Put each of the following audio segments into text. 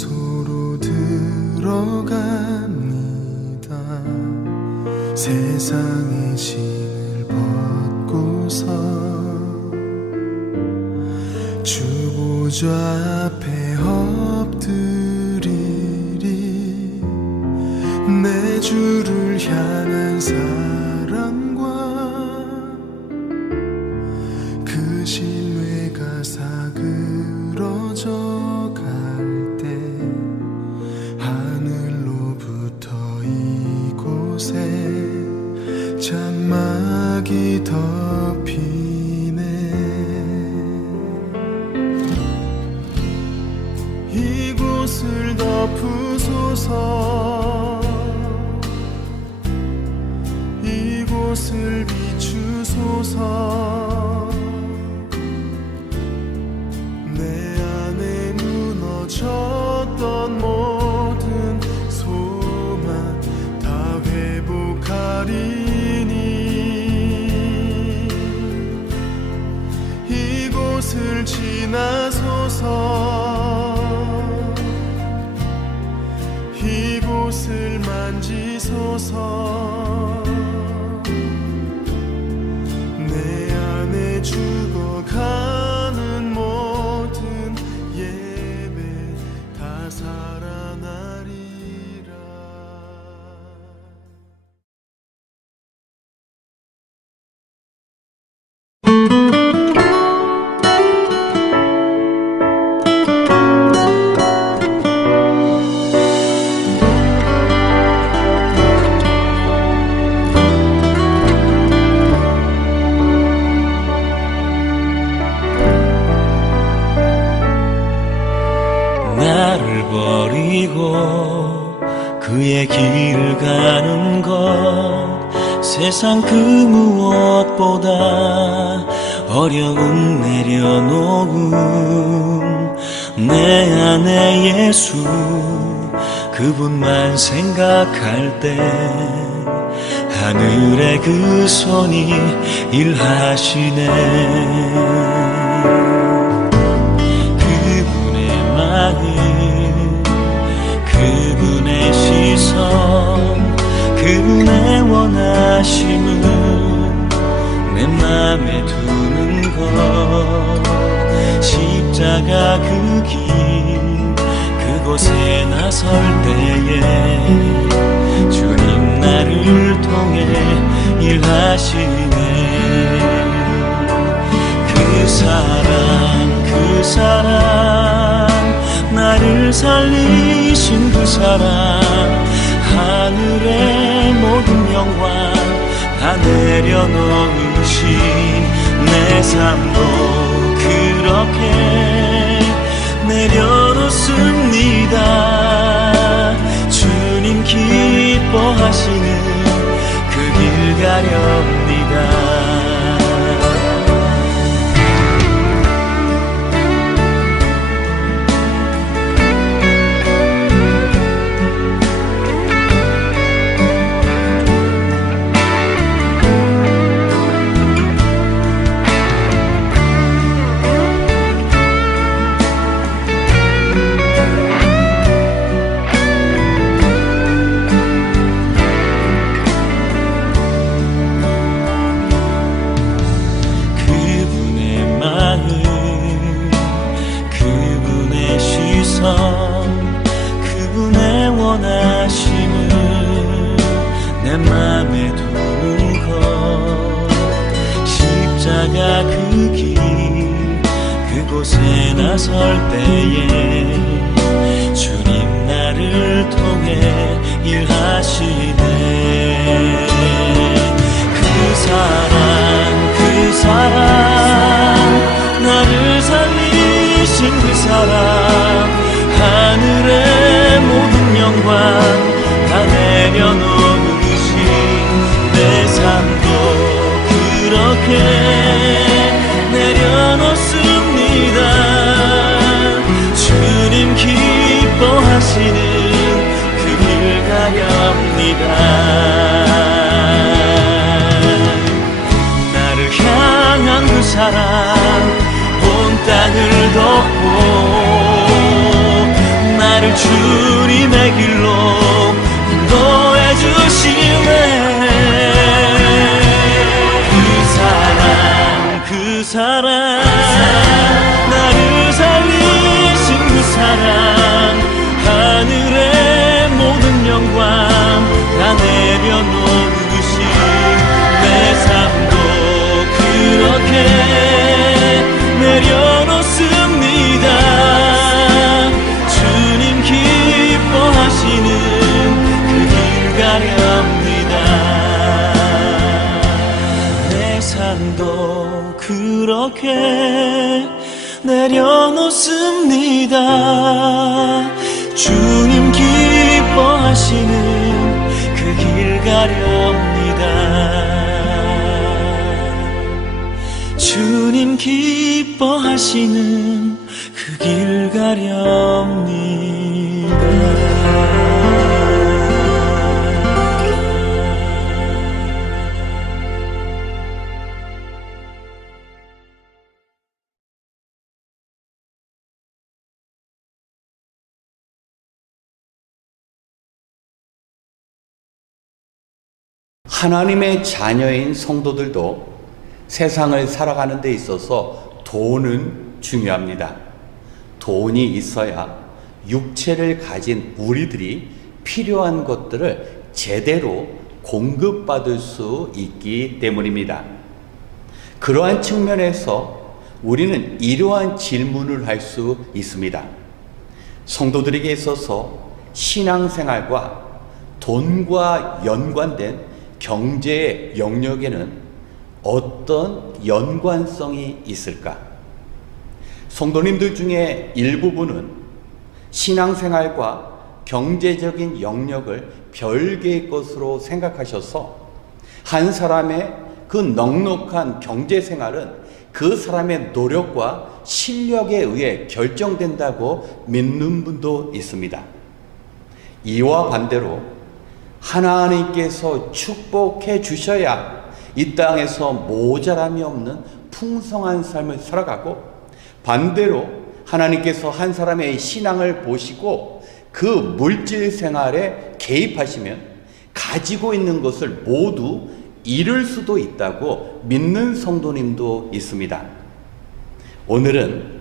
장소로 들어갑니다. 세상의 신을 벗고서 주 보좌 앞에 엎드리리. 내 주를 향한 사랑과 그 신뢰가 사그러져 갈 때 하늘로부터 이곳에 장막이 덮이네. 이곳을 덮으소서. 이곳을 비추소서. 내 안에 무너졌던 모든 소망 다 회복하리니. 이곳을 지나소서. 이곳을 만지소서. 내 안에 죽어가는 모든 예배 다 살아나리라. 나를 버리고 그의 길을 가는 것 세상 그 무엇보다 어려움 내려놓음. 내 안에 예수 그분만 생각할 때 하늘의 그 손이 일하시네. 그분의 시선 그분의 원하심은 내 맘에 두는 것. 십자가 그 길 그곳에 나설 때에 주님 나를 통해 일하시네. 그 사랑 나를 살리신 그 사랑 하늘의 모든 영광 다 내려놓으신 내 삶도 그렇게 내려놓습니다. 주님 기뻐하시는 그 길 가렵니다. 그분의 원하심은 내 맘에 두는 것. 십자가 그 길 그곳에 나설 때에 주님 나를 통해 일하시네. 그 사랑 나를 살리신 그 사랑 하늘의 모든 영광 다 내려놓으신 내 삶도 그렇게 내려놓습니다. 주님 기뻐하시는 그 길 가렵니다. 나를 향한 그 사랑 온 땅을 덮고 주님의 길로 인도해 주시네. 그 사랑 나를 살리신 그 사랑, 하늘의 모든 영광 다 내려놓으신 내 삶도 그렇게 내려놓습니다. 주님 기뻐하시는 그 길 가렵니다. 내 삶도 그렇게 내려놓습니다. 주님 기뻐하시는 그 길 가렵니다. 주님 기뻐하시는 그 길 가렵니다. 하나님의 자녀인 성도들도 세상을 살아가는 데 있어서 돈은 중요합니다. 돈이 있어야 육체를 가진 우리들이 필요한 것들을 제대로 공급받을 수 있기 때문입니다. 그러한 측면에서 우리는 이러한 질문을 할 수 있습니다. 성도들에게 있어서 신앙생활과 돈과 연관된 경제의 영역에는 어떤 연관성이 있을까? 성도님들 중에 일부분은 신앙생활과 경제적인 영역을 별개의 것으로 생각하셔서 한 사람의 그 넉넉한 경제생활은 그 사람의 노력과 실력에 의해 결정된다고 믿는 분도 있습니다. 이와 반대로 하나님께서 축복해 주셔야 이 땅에서 모자람이 없는 풍성한 삶을 살아가고, 반대로 하나님께서 한 사람의 신앙을 보시고 그 물질 생활에 개입하시면 가지고 있는 것을 모두 잃을 수도 있다고 믿는 성도님도 있습니다. 오늘은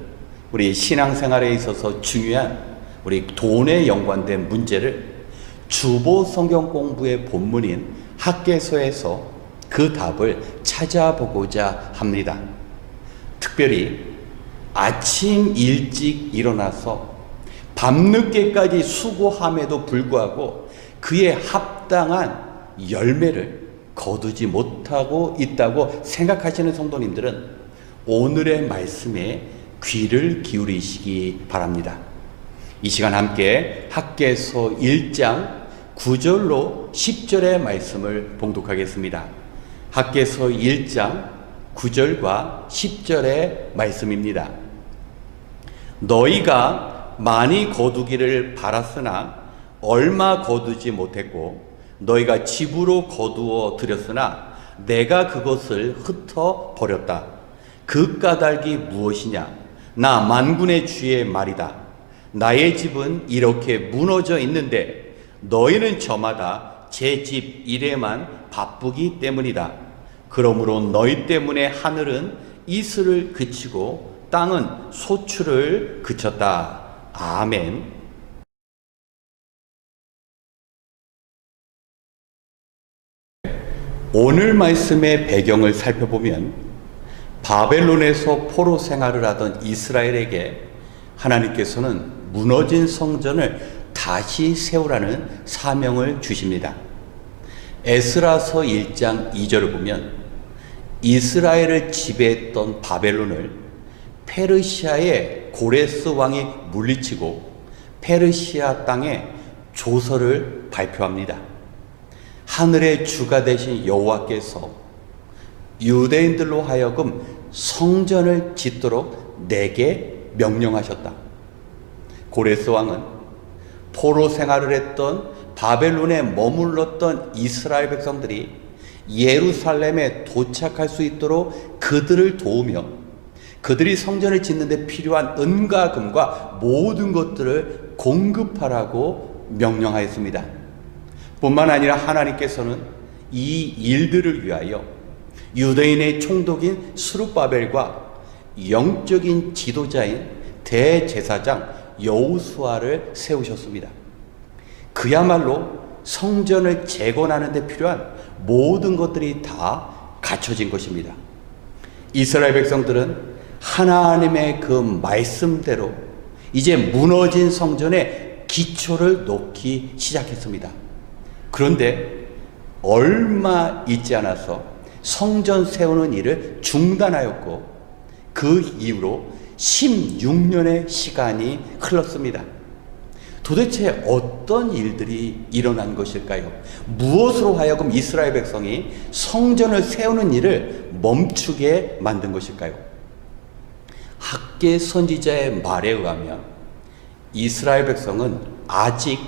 우리 신앙생활에 있어서 중요한 우리 돈에 연관된 문제를 주보 성경 공부의 본문인 학개서에서 그 답을 찾아보고자 합니다. 특별히 아침 일찍 일어나서 밤늦게까지 수고함에도 불구하고 그에 합당한 열매를 거두지 못하고 있다고 생각하시는 성도님들은 오늘의 말씀에 귀를 기울이시기 바랍니다. 이 시간 함께 학개서 1장 9절로 10절의 말씀을 봉독하겠습니다. 학개서 1장 9절과 10절의 말씀입니다. 너희가 많이 거두기를 바랐으나 얼마 거두지 못했고, 너희가 집으로 거두어 들였으나 내가 그것을 흩어 버렸다. 그 까닭이 무엇이냐? 나 만군의 주의 말이다. 나의 집은 이렇게 무너져 있는데 너희는 저마다 제 집 일에만 바쁘기 때문이다. 그러므로 너희 때문에 하늘은 이슬을 그치고 땅은 소출을 그쳤다. 아멘. 오늘 말씀의 배경을 살펴보면 바벨론에서 포로 생활을 하던 이스라엘에게 하나님께서는 무너진 성전을 다시 세우라는 사명을 주십니다. 에스라서 1장 2절을 보면 이스라엘을 지배했던 바벨론을 페르시아의 고레스 왕이 물리치고 페르시아 땅에 조서를 발표합니다. 하늘의 주가 되신 여호와께서 유대인들로 하여금 성전을 짓도록 내게 명령하셨다. 고레스 왕은 포로 생활을 했던 바벨론에 머물렀던 이스라엘 백성들이 예루살렘에 도착할 수 있도록 그들을 도우며 그들이 성전을 짓는 데 필요한 은과 금과 모든 것들을 공급하라고 명령하였습니다. 뿐만 아니라 하나님께서는 이 일들을 위하여 유대인의 총독인 스룹바벨과 영적인 지도자인 대제사장 여호수아를 세우셨습니다. 그야말로 성전을 재건하는 데 필요한 모든 것들이 다 갖춰진 것입니다. 이스라엘 백성들은 하나님의 그 말씀대로 이제 무너진 성전에 기초를 놓기 시작했습니다. 그런데 얼마 있지 않아서 성전 세우는 일을 중단하였고 그 이후로 16년의 시간이 흘렀습니다. 도대체 어떤 일들이 일어난 것일까요? 무엇으로 하여금 이스라엘 백성이 성전을 세우는 일을 멈추게 만든 것일까요? 학개 선지자의 말에 의하면 이스라엘 백성은 아직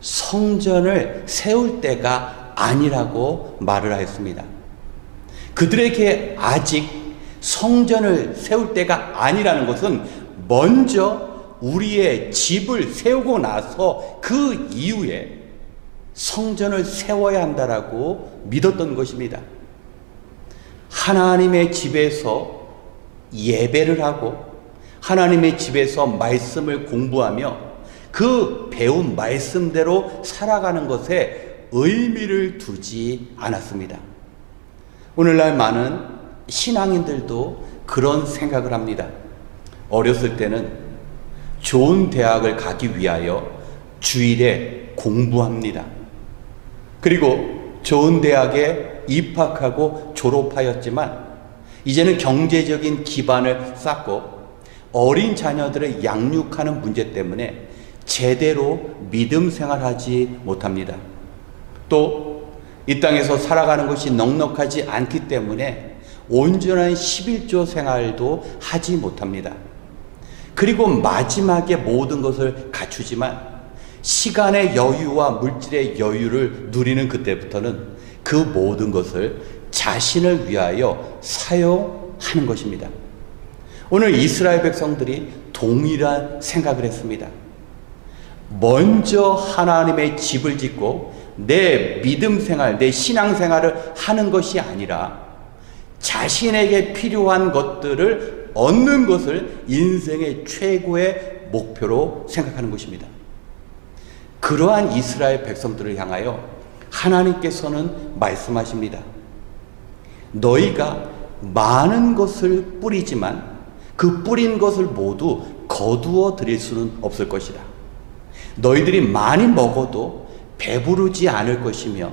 성전을 세울 때가 아니라고 말을 하였습니다. 그들에게 아직 성전을 세울 때가 아니라는 것은 먼저 우리의 집을 세우고 나서 그 이후에 성전을 세워야 한다라고 믿었던 것입니다. 하나님의 집에서 예배를 하고 하나님의 집에서 말씀을 공부하며 그 배운 말씀대로 살아가는 것에 의미를 두지 않았습니다. 오늘날 많은 신앙인들도 그런 생각을 합니다. 어렸을 때는 좋은 대학을 가기 위하여 주일에 공부합니다. 그리고 좋은 대학에 입학하고 졸업하였지만 이제는 경제적인 기반을 쌓고 어린 자녀들을 양육하는 문제 때문에 제대로 믿음 생활하지 못합니다. 또 이 땅에서 살아가는 것이 넉넉하지 않기 때문에 온전한 11조 생활도 하지 못합니다. 그리고 마지막에 모든 것을 갖추지만 시간의 여유와 물질의 여유를 누리는 그때부터는 그 모든 것을 자신을 위하여 사용하는 것입니다. 오늘 이스라엘 백성들이 동일한 생각을 했습니다. 먼저 하나님의 집을 짓고 내 믿음 생활, 내 신앙 생활을 하는 것이 아니라 자신에게 필요한 것들을 얻는 것을 인생의 최고의 목표로 생각하는 것입니다. 그러한 이스라엘 백성들을 향하여 하나님께서는 말씀하십니다. 너희가 많은 것을 뿌리지만 그 뿌린 것을 모두 거두어 드릴 수는 없을 것이다. 너희들이 많이 먹어도 배부르지 않을 것이며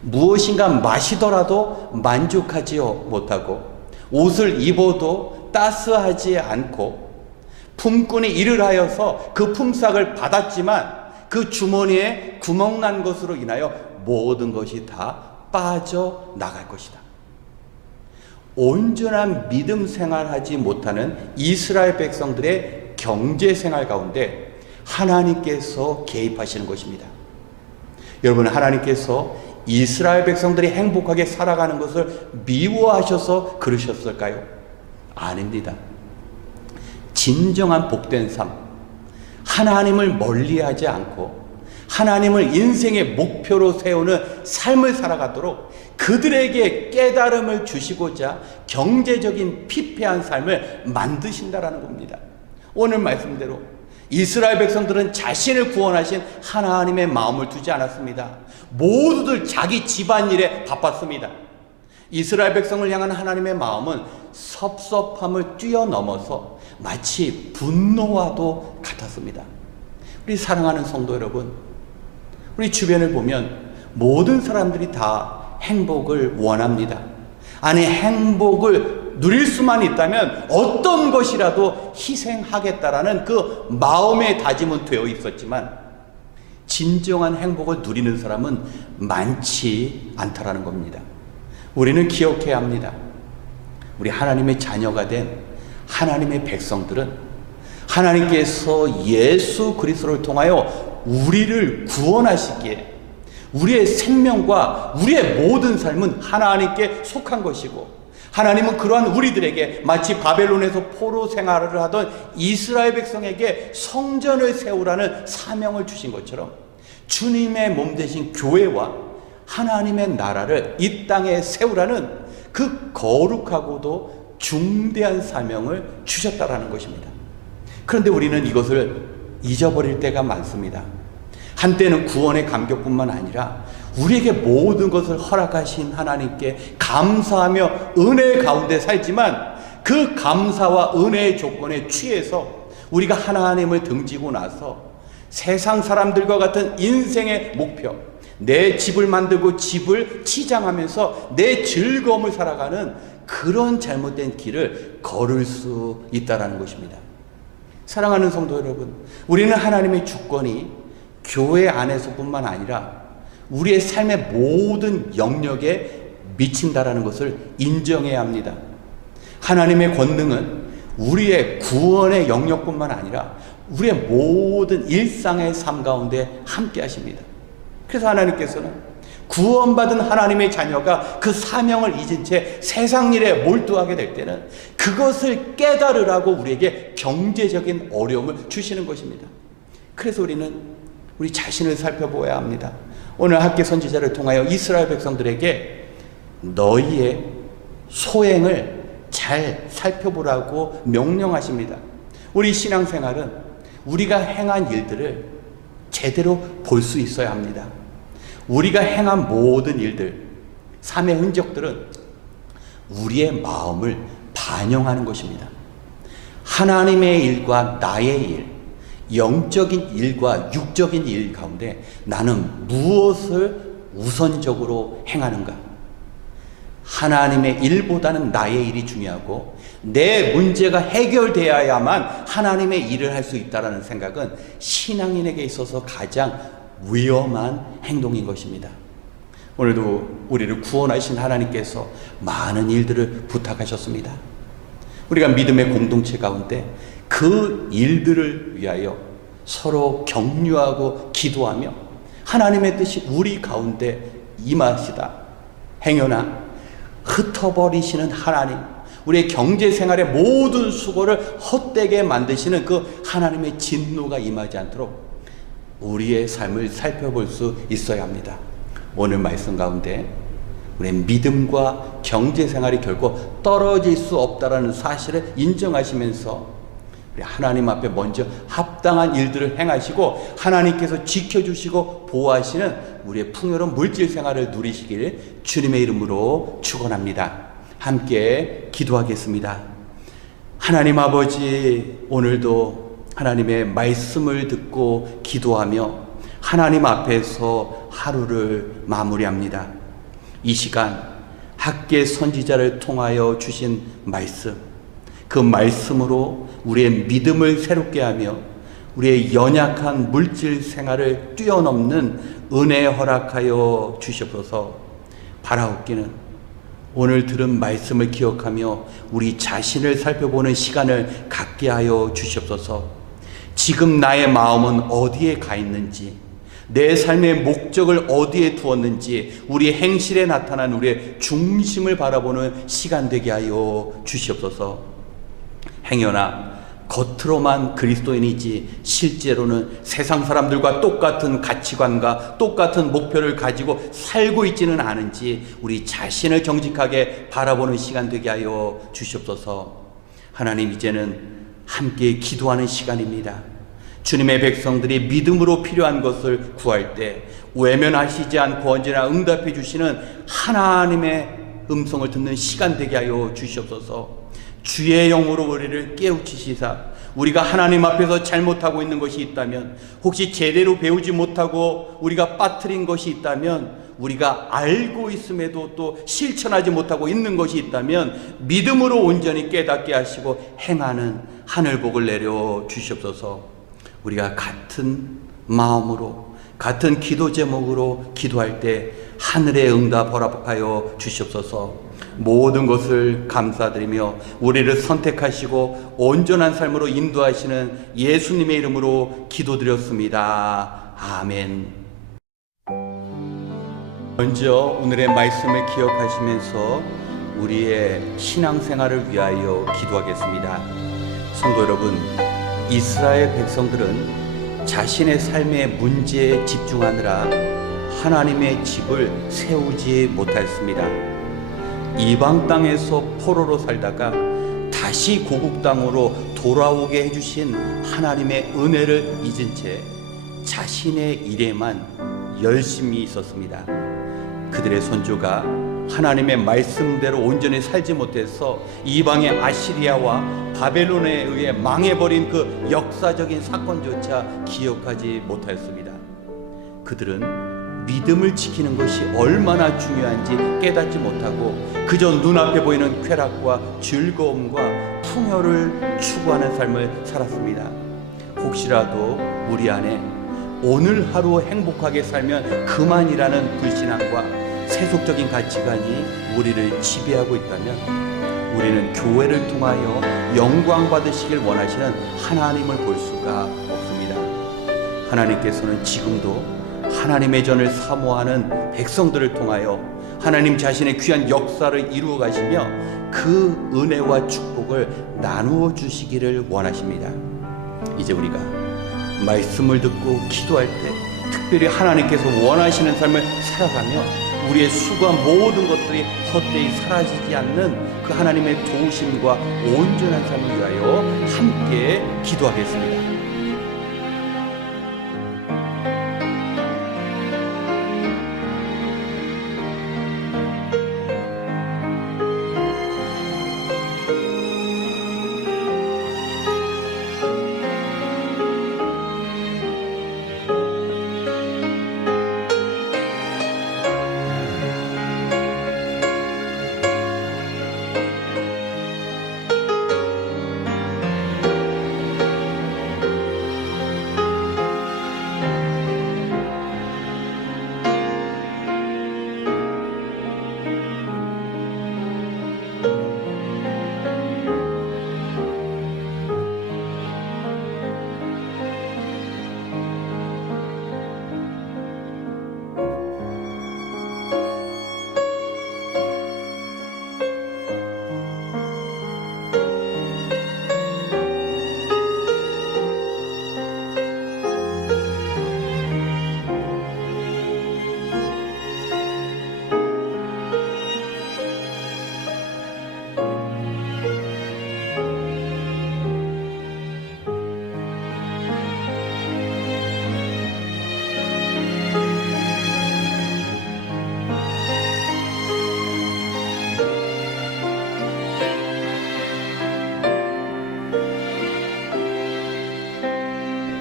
무엇인가 마시더라도 만족하지 못하고 옷을 입어도 따스하지 않고 품꾼이 일을 하여서 그 품삯을 받았지만 그 주머니에 구멍난 것으로 인하여 모든 것이 다 빠져나갈 것이다. 온전한 믿음 생활하지 못하는 이스라엘 백성들의 경제 생활 가운데 하나님께서 개입하시는 것입니다. 여러분, 하나님께서 이스라엘 백성들이 행복하게 살아가는 것을 미워하셔서 그러셨을까요? 아닙니다. 진정한 복된 삶, 하나님을 멀리하지 않고 하나님을 인생의 목표로 세우는 삶을 살아가도록 그들에게 깨달음을 주시고자 경제적인 피폐한 삶을 만드신다라는 겁니다. 오늘 말씀대로 이스라엘 백성들은 자신을 구원하신 하나님의 마음을 두지 않았습니다. 모두들 자기 집안일에 바빴습니다. 이스라엘 백성을 향한 하나님의 마음은 섭섭함을 뛰어넘어서 마치 분노와도 같았습니다. 우리 사랑하는 성도 여러분, 우리 주변을 보면 모든 사람들이 다 행복을 원합니다. 아니, 행복을 누릴 수만 있다면 어떤 것이라도 희생하겠다라는 그 마음의 다짐은 되어 있었지만 진정한 행복을 누리는 사람은 많지 않다라는 겁니다. 우리는 기억해야 합니다. 우리 하나님의 자녀가 된 하나님의 백성들은 하나님께서 예수 그리스도를 통하여 우리를 구원하시기에 우리의 생명과 우리의 모든 삶은 하나님께 속한 것이고 하나님은 그러한 우리들에게 마치 바벨론에서 포로 생활을 하던 이스라엘 백성에게 성전을 세우라는 사명을 주신 것처럼 주님의 몸 되신 교회와 하나님의 나라를 이 땅에 세우라는 그 거룩하고도 중대한 사명을 주셨다라는 것입니다. 그런데 우리는 이것을 잊어버릴 때가 많습니다. 한때는 구원의 감격뿐만 아니라 우리에게 모든 것을 허락하신 하나님께 감사하며 은혜 가운데 살지만 그 감사와 은혜의 조건에 취해서 우리가 하나님을 등지고 나서 세상 사람들과 같은 인생의 목표, 내 집을 만들고 집을 치장하면서 내 즐거움을 살아가는 그런 잘못된 길을 걸을 수 있다는 것입니다. 사랑하는 성도 여러분, 우리는 하나님의 주권이 교회 안에서뿐만 아니라 우리의 삶의 모든 영역에 미친다라는 것을 인정해야 합니다. 하나님의 권능은 우리의 구원의 영역뿐만 아니라 우리의 모든 일상의 삶 가운데 함께 하십니다. 그래서 하나님께서는 구원받은 하나님의 자녀가 그 사명을 잊은 채 세상 일에 몰두하게 될 때는 그것을 깨달으라고 우리에게 경제적인 어려움을 주시는 것입니다. 그래서 우리는 우리 자신을 살펴보아야 합니다. 오늘 학계 선지자를 통하여 이스라엘 백성들에게 너희의 소행을 잘 살펴보라고 명령하십니다. 우리 신앙생활은 우리가 행한 일들을 제대로 볼 수 있어야 합니다. 우리가 행한 모든 일들, 삶의 흔적들은 우리의 마음을 반영하는 것입니다. 하나님의 일과 나의 일, 영적인 일과 육적인 일 가운데 나는 무엇을 우선적으로 행하는가? 하나님의 일보다는 나의 일이 중요하고 내 문제가 해결되어야만 하나님의 일을 할 수 있다는 생각은 신앙인에게 있어서 가장 위험한 행동인 것입니다. 오늘도 우리를 구원하신 하나님께서 많은 일들을 부탁하셨습니다. 우리가 믿음의 공동체 가운데 그 일들을 위하여 서로 격려하고 기도하며 하나님의 뜻이 우리 가운데 임하시다. 행여나 흩어버리시는 하나님, 우리의 경제 생활의 모든 수고를 헛되게 만드시는 그 하나님의 진노가 임하지 않도록 우리의 삶을 살펴볼 수 있어야 합니다. 오늘 말씀 가운데 우리의 믿음과 경제 생활이 결코 떨어질 수 없다라는 사실을 인정하시면서 우리 하나님 앞에 먼저 합당한 일들을 행하시고 하나님께서 지켜주시고 보호하시는 우리의 풍요로운 물질 생활을 누리시길 주님의 이름으로 축원합니다. 함께 기도하겠습니다. 하나님 아버지, 오늘도 하나님의 말씀을 듣고 기도하며 하나님 앞에서 하루를 마무리합니다. 이 시간 학계 선지자를 통하여 주신 말씀, 그 말씀으로 우리의 믿음을 새롭게 하며 우리의 연약한 물질 생활을 뛰어넘는 은혜 허락하여 주시옵소서. 바라옵기는 오늘 들은 말씀을 기억하며 우리 자신을 살펴보는 시간을 갖게 하여 주시옵소서. 지금 나의 마음은 어디에 가 있는지, 내 삶의 목적을 어디에 두었는지 우리의 행실에 나타난 우리의 중심을 바라보는 시간 되게 하여 주시옵소서. 행여나 겉으로만 그리스도인이지 실제로는 세상 사람들과 똑같은 가치관과 똑같은 목표를 가지고 살고 있지는 않은지 우리 자신을 정직하게 바라보는 시간 되게 하여 주시옵소서. 하나님, 이제는 함께 기도하는 시간입니다. 주님의 백성들이 믿음으로 필요한 것을 구할 때 외면하시지 않고 언제나 응답해 주시는 하나님의 음성을 듣는 시간 되게 하여 주시옵소서. 주의 영으로 우리를 깨우치시사 우리가 하나님 앞에서 잘못하고 있는 것이 있다면, 혹시 제대로 배우지 못하고 우리가 빠뜨린 것이 있다면, 우리가 알고 있음에도 또 실천하지 못하고 있는 것이 있다면 믿음으로 온전히 깨닫게 하시고 행하는 하늘복을 내려 주시옵소서. 우리가 같은 마음으로 같은 기도 제목으로 기도할 때 하늘의 응답 허락하여 주시옵소서. 모든 것을 감사드리며 우리를 선택하시고 온전한 삶으로 인도하시는 예수님의 이름으로 기도드렸습니다. 아멘. 먼저 오늘의 말씀을 기억하시면서 우리의 신앙생활을 위하여 기도하겠습니다. 성도 여러분, 이스라엘 백성들은 자신의 삶의 문제에 집중하느라 하나님의 집을 세우지 못하였습니다. 이방 땅에서 포로로 살다가 다시 고국 땅으로 돌아오게 해주신 하나님의 은혜를 잊은 채 자신의 일에만 열심히 있었습니다. 그들의 선조가 하나님의 말씀대로 온전히 살지 못해서 이방의 아시리아와 바벨론에 의해 망해버린 그 역사적인 사건조차 기억하지 못하였습니다. 그들은 믿음을 지키는 것이 얼마나 중요한지 깨닫지 못하고 그저 눈앞에 보이는 쾌락과 즐거움과 풍요를 추구하는 삶을 살았습니다. 혹시라도 우리 안에 오늘 하루 행복하게 살면 그만이라는 불신앙과 세속적인 가치관이 우리를 지배하고 있다면 우리는 교회를 통하여 영광 받으시길 원하시는 하나님을 볼 수가 없습니다. 하나님께서는 지금도 하나님의 전을 사모하는 백성들을 통하여 하나님 자신의 귀한 역사를 이루어 가시며 그 은혜와 축복을 나누어 주시기를 원하십니다. 이제 우리가 말씀을 듣고 기도할 때 특별히 하나님께서 원하시는 삶을 살아가며 우리의 수고한 모든 것들이 헛되이 사라지지 않는 그 하나님의 도우심과 온전한 삶을 위하여 함께 기도하겠습니다.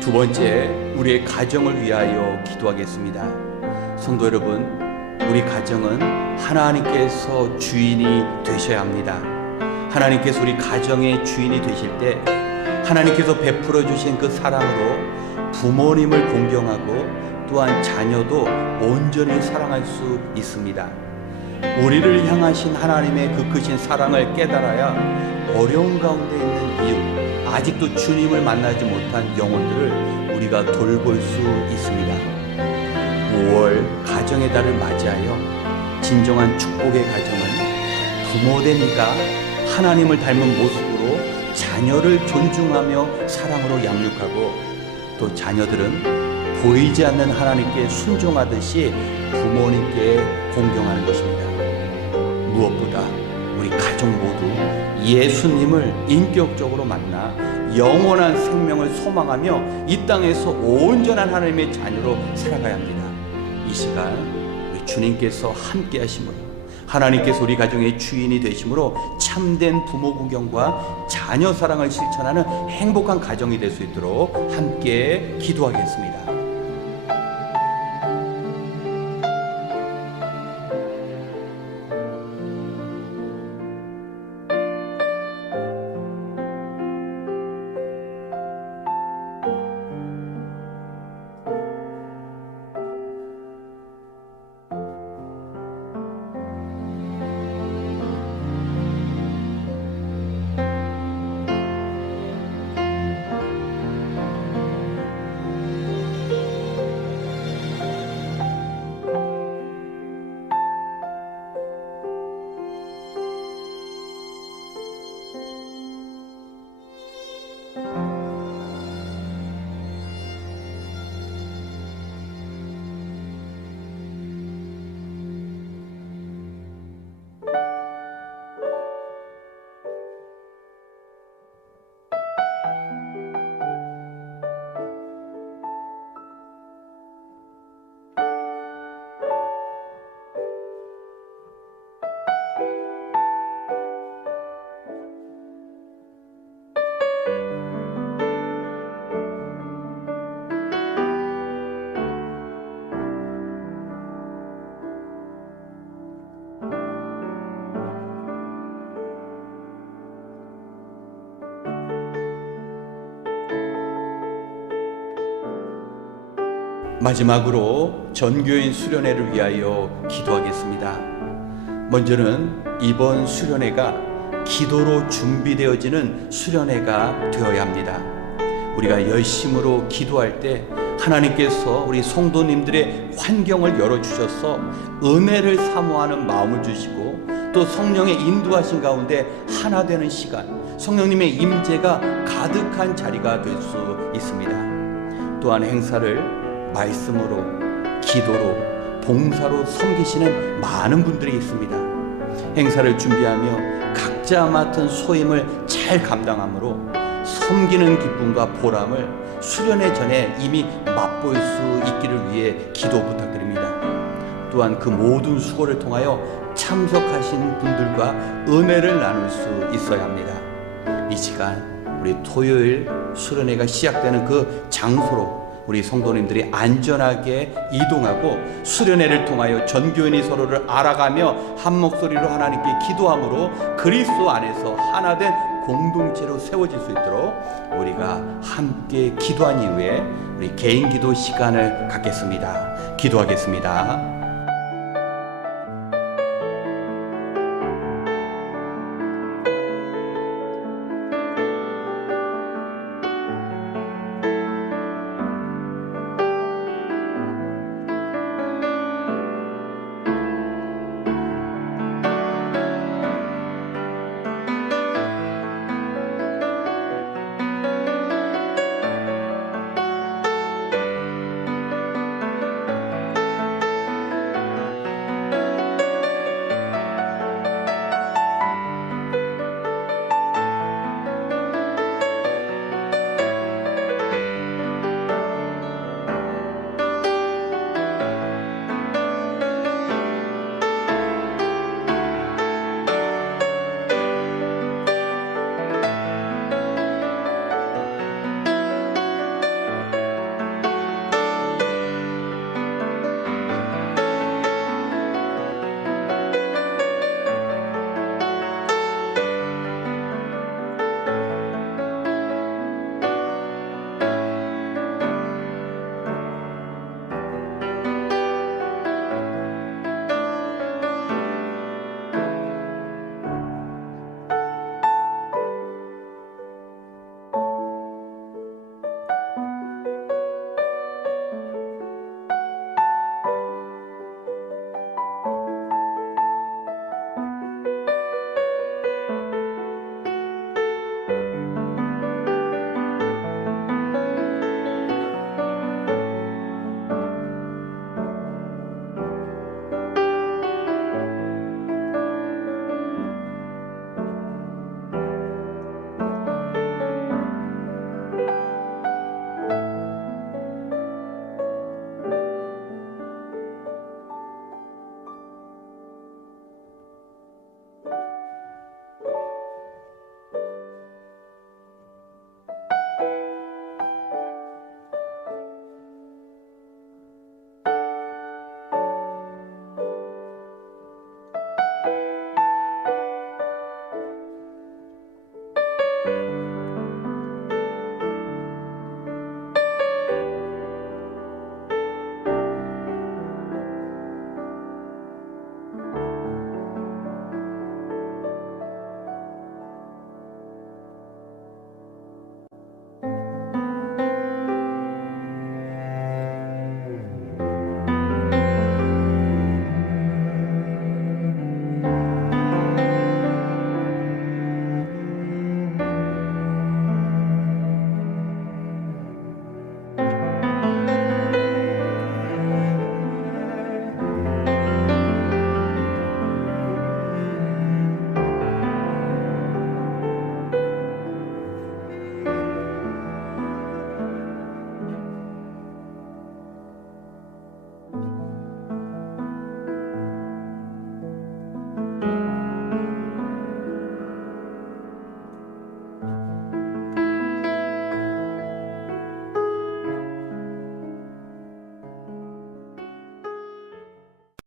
두 번째, 우리의 가정을 위하여 기도하겠습니다. 성도 여러분, 우리 가정은 하나님께서 주인이 되셔야 합니다. 하나님께서 우리 가정의 주인이 되실 때 하나님께서 베풀어 주신 그 사랑으로 부모님을 공경하고 또한 자녀도 온전히 사랑할 수 있습니다. 우리를 향하신 하나님의 그 크신 사랑을 깨달아야 어려운 가운데 있는 이웃, 아직도 주님을 만나지 못한 영혼들을 우리가 돌볼 수 있습니다. 5월 가정의 달을 맞이하여 진정한 축복의 가정은 부모된 이가 하나님을 닮은 모습으로 자녀를 존중하며 사랑으로 양육하고 또 자녀들은 보이지 않는 하나님께 순종하듯이 부모님께 공경하는 것입니다. 무엇보다 우리 가족 모두 예수님을 인격적으로 만나 영원한 생명을 소망하며 이 땅에서 온전한 하나님의 자녀로 살아가야 합니다. 이 시간 우리 주님께서 함께 하심으로 하나님께서 우리 가정의 주인이 되심으로 참된 부모 구경과 자녀 사랑을 실천하는 행복한 가정이 될 수 있도록 함께 기도하겠습니다. 마지막으로 전교인 수련회를 위하여 기도하겠습니다. 먼저는 이번 수련회가 기도로 준비되어지는 수련회가 되어야 합니다. 우리가 열심으로 기도할 때 하나님께서 우리 성도님들의 환경을 열어주셔서 은혜를 사모하는 마음을 주시고 또 성령의 인도하신 가운데 하나 되는 시간, 성령님의 임재가 가득한 자리가 될 수 있습니다. 또한 행사를 말씀으로, 기도로, 봉사로 섬기시는 많은 분들이 있습니다. 행사를 준비하며 각자 맡은 소임을 잘 감당함으로 섬기는 기쁨과 보람을 수련회 전에 이미 맛볼 수 있기를 위해 기도 부탁드립니다. 또한 그 모든 수고를 통하여 참석하신 분들과 은혜를 나눌 수 있어야 합니다. 이 시간 우리 토요일 수련회가 시작되는 그 장소로 우리 성도님들이 안전하게 이동하고 수련회를 통하여 전교인이 서로를 알아가며 한 목소리로 하나님께 기도함으로 그리스도 안에서 하나된 공동체로 세워질 수 있도록 우리가 함께 기도한 이후에 우리 개인 기도 시간을 갖겠습니다. 기도하겠습니다.